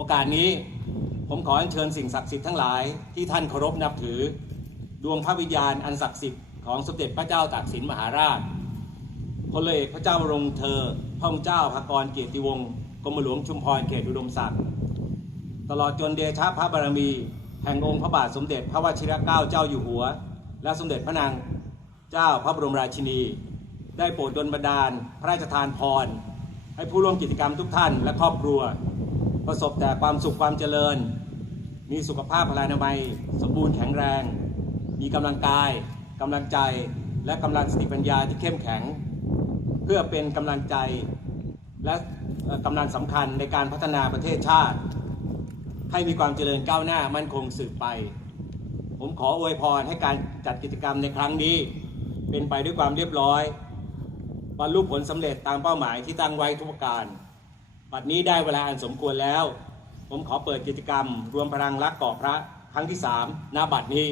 โอกาสนี้ผมขออัญเชิญสิ่งศักดิ์สิทธิ์ทั้งหลายที่ท่านเคารพนับถือ ดวงพระวิญญาณอันศักดิ์สิทธิ์ของสมเด็จพระเจ้าตากสินมหาราชพลเอกพระเจ้าบรมเธอ พระองค์เจ้าพระกรเกียรติวงศ์กรมหลวงชุมพรเขตอุดมศักดิ์ตลอดจนเดชะพระบารมี แห่งองค์พระบาทสมเด็จพระวชิรเกล้าเจ้าอยู่หัว และสมเด็จพระนางเจ้าพระบรมราชินี ได้โปรดดลบันดาล พระราชทานพร ให้ผู้ร่วมกิจกรรมทุกท่านและครอบครัว ประสบแต่ความสุขความเจริญ มีสุขภาพพลานามัย สมบูรณ์แข็งแรง มีกำลังกายกำลังใจและกำลังสติปัญญาที่เข้มแข็ง เพื่อเป็นกำลังใจและกำลังสำคัญในการพัฒนาประเทศชาติ ให้มีความเจริญก้าวหน้ามั่นคงสืบไป ผมขออวยพรให้การจัดกิจกรรมในครั้งนี้ เป็นไปด้วยความเรียบร้อยบรรลุผลสำเร็จตามเป้าหมายที่ตั้งไว้ทุกประการ บัดนี้ได้เวลาอันสมควรแล้ว ผมขอเปิดกิจกรรม รวมพลังรักเกาะพระครั้งที่3ณบัดนี้